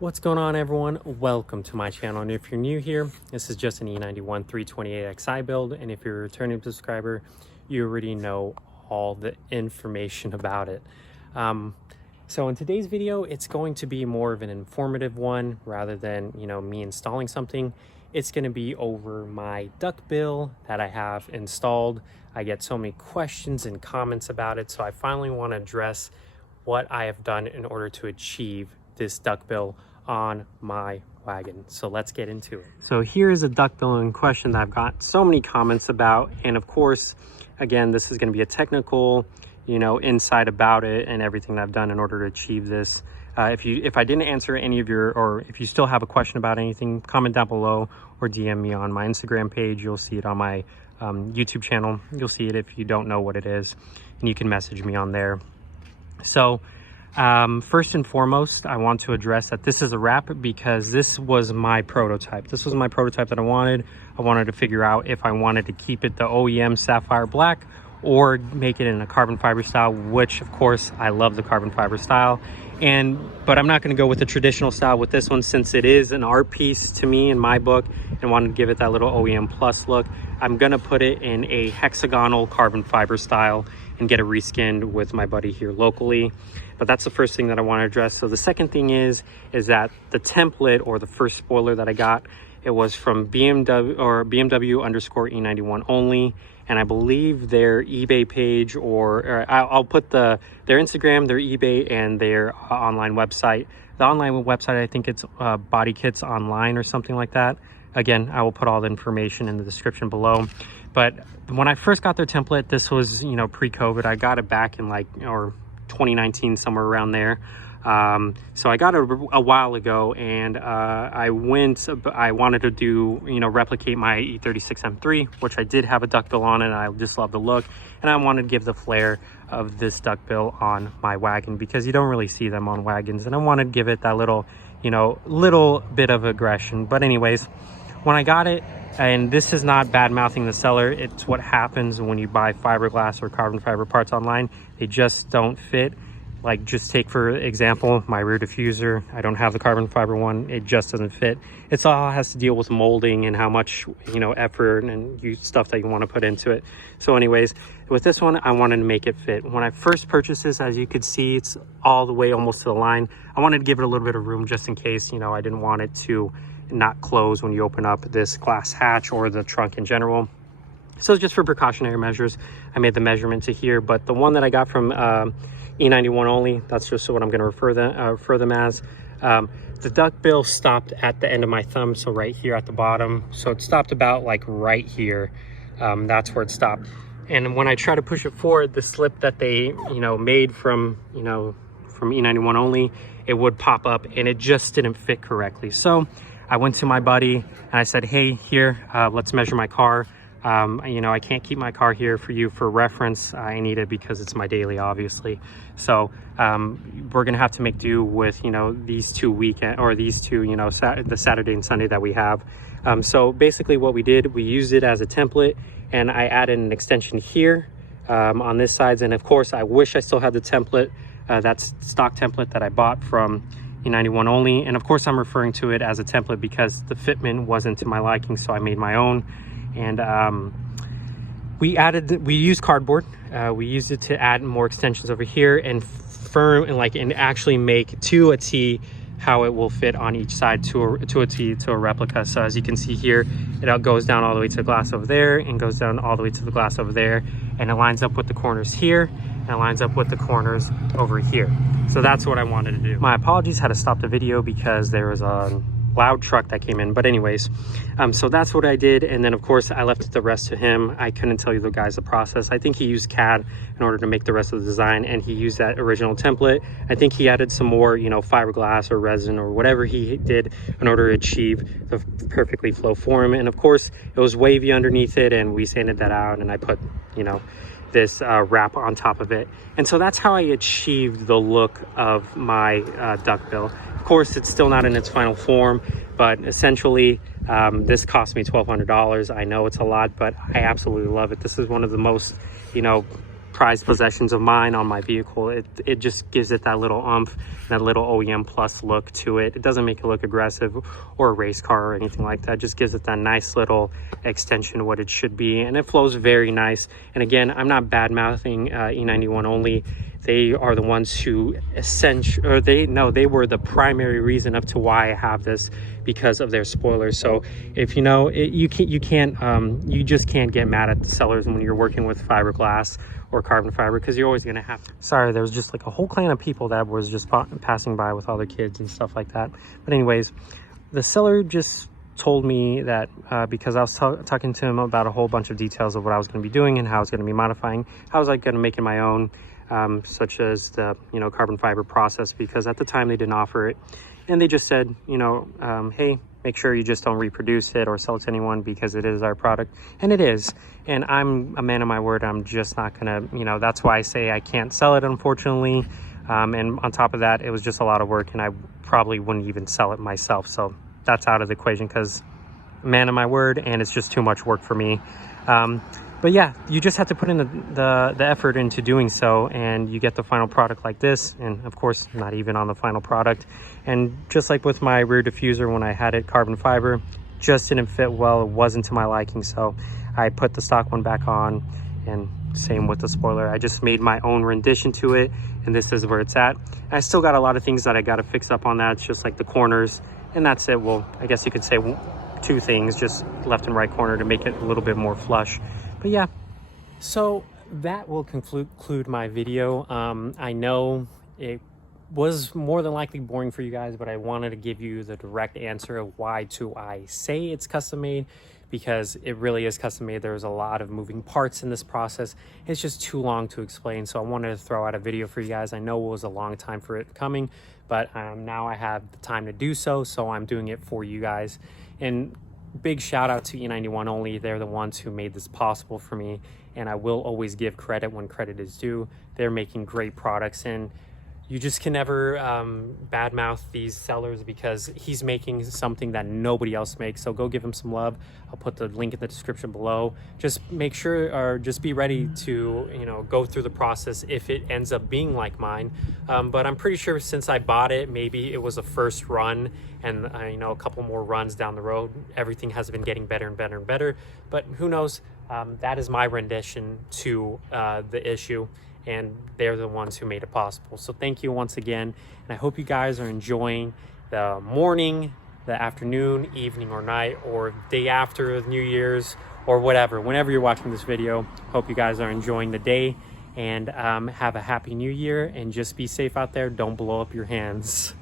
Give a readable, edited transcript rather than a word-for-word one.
What's going on, everyone? Welcome to my channel, and if you're new here, this is just an E91 328xi build, and if you're a returning subscriber, you already know all the information about it. So in today's video, it's going to be more of an informative one rather than me installing something. It's going to be over my Duckbill that I have installed. I get so many questions and comments about it, so I finally want to address what I have done in order to achieve this Duckbill on my wagon. So let's get into it. So here's a Duckbill in question that I've got so many comments about, and of course, again, this is going to be a technical insight about it and everything that I've done in order to achieve this. If I didn't answer any of your, or if you still have a question about anything, comment down below or DM me on my Instagram page. You'll see it on my YouTube channel. You'll see it if you don't know what it is, and you can message me on there. So first and foremost, I want to address that this is a wrap because this was my prototype. This was my prototype that I wanted. I wanted to figure out if I wanted to keep it the OEM sapphire black or make it in a carbon fiber style, which of course I love the carbon fiber style. But I'm not going to go with the traditional style with this one, since it is an art piece to me in my book and wanted to give it that little OEM plus look. I'm going to put it in a hexagonal carbon fiber style and get it reskinned with my buddy here locally. But that's the first thing that I want to address. So the second thing is that the template, or the first spoiler that I got, it was from BMW _ E91 only. And I believe their eBay page, or I'll put their Instagram, their eBay, and their online website. The online website, I think it's Body Kits Online or something like that. Again, I will put all the information in the description below. But when I first got their template, this was pre-COVID. I got it back in 2019, somewhere around there. So I got it a while ago, and I wanted to do replicate my E36 M3, which I did have a Duckbill on it, and I just love the look, and I wanted to give the flair of this Duckbill on my wagon because you don't really see them on wagons, and I wanted to give it that little little bit of aggression. But anyways, when I got it, and this is not bad mouthing the seller, it's what happens when you buy fiberglass or carbon fiber parts online. They just don't fit. Like, just take for example my rear diffuser. I don't have the carbon fiber one. It just doesn't fit. It's all has to deal with molding and how much effort and stuff that you want to put into it. So anyways, with this one, I wanted to make it fit. When I first purchased this, as you could see, it's all the way almost to the line. I wanted to give it a little bit of room just in case I didn't want it to not close when you open up this glass hatch or the trunk in general. So just for precautionary measures, I made the measurement to here. But the one that I got from E91 only, that's just what I'm going to refer them as. The Duckbill stopped at the end of my thumb, so right here at the bottom. So it stopped about right here. That's where it stopped. And when I try to push it forward, the slip that they made from E91 only, it would pop up, and it just didn't fit correctly. So I went to my buddy and I said, hey, here, let's measure my car. I can't keep my car here for you for reference. I need it because it's my daily, obviously. So we're gonna have to make do with these two weekend, or these two the Saturday and Sunday that we have. So basically what we did, we used it as a template, and I added an extension here on this side. And of course, I wish I still had the template, that's stock template that I bought from E91 only. And of course, I'm referring to it as a template because the fitment wasn't to my liking, so I made my own. And we used cardboard. We used it to add more extensions over here and firm and actually make to a T how it will fit on each side to a T, to a replica. So as you can see here, it goes down all the way to the glass over there and goes down all the way to the glass over there, and it lines up with the corners here and it lines up with the corners over here. So that's what I wanted to do. My apologies, had to stop the video because there was a loud truck that came in. But anyways, so that's what I did. And then of course I left the rest to him. I couldn't tell you the guys the process. I think he used CAD in order to make the rest of the design, and he used that original template. I think he added some more fiberglass or resin or whatever he did in order to achieve the perfectly flow form. And of course it was wavy underneath it, and we sanded that out, and I put this wrap on top of it. And so that's how I achieved the look of my Duckbill. Of course, it's still not in its final form, but essentially this cost me $1,200. I know it's a lot, but I absolutely love it. This is one of the most prized possessions of mine on my vehicle. It just gives it that little oomph, that little OEM plus look to it. It doesn't make it look aggressive or a race car or anything like that. It just gives it that nice little extension, what it should be, and it flows very nice. And again, I'm not bad mouthing E91 only. They are the ones who they were the primary reason up to why I have this, because of their spoilers. So if you know, you just can't get mad at the sellers when you're working with fiberglass or carbon fiber, because you're always going to have to. Sorry, there was just like a whole clan of people that was just passing by with all their kids and stuff like that. But anyways, the seller just told me that because I was talking to him about a whole bunch of details of what I was going to be doing and how I was going to be modifying, how was I going to make it my own, such as the carbon fiber process, because at the time they didn't offer it. And they just said, hey, make sure you just don't reproduce it or sell it to anyone, because it is our product. And it is. And I'm a man of my word. I'm just not gonna, that's why I say I can't sell it, unfortunately. And on top of that, it was just a lot of work, and I probably wouldn't even sell it myself. So that's out of the equation, because man of my word, and it's just too much work for me. But yeah, you just have to put in the effort into doing so, and you get the final product like this. And of course, not even on the final product. And just like with my rear diffuser, when I had it carbon fiber, just didn't fit well. It wasn't to my liking, so I put the stock one back on. And same with the spoiler. I just made my own rendition to it, and this is where it's at. I still got a lot of things that I got to fix up on that. It's just like the corners, and that's it. Well, I guess you could say two things, just left and right corner, to make it a little bit more flush. But yeah, so that will conclude my video. I know it was more than likely boring for you guys, but I wanted to give you the direct answer of why do I say it's custom made, because it really is custom made. There's a lot of moving parts in this process. It's just too long to explain, so I wanted to throw out a video for you guys. I know it was a long time for it coming, but now I have the time to do so, so I'm doing it for you guys. And big shout out to E91 only. They're the ones who made this possible for me, and I will always give credit when credit is due. They're making great products, and you just can never badmouth these sellers, because he's making something that nobody else makes. So go give him some love. I'll put the link in the description below. Just make sure, or just be ready to go through the process if it ends up being like mine. But I'm pretty sure since I bought it, maybe it was a first run, and a couple more runs down the road, everything has been getting better and better and better. But who knows? That is my rendition to the issue, and they're the ones who made it possible. So thank you once again, and I hope you guys are enjoying the morning, the afternoon, evening, or night, or day after New Year's, or whatever. Whenever you're watching this video, hope you guys are enjoying the day, and have a happy new year, and just be safe out there. Don't blow up your hands.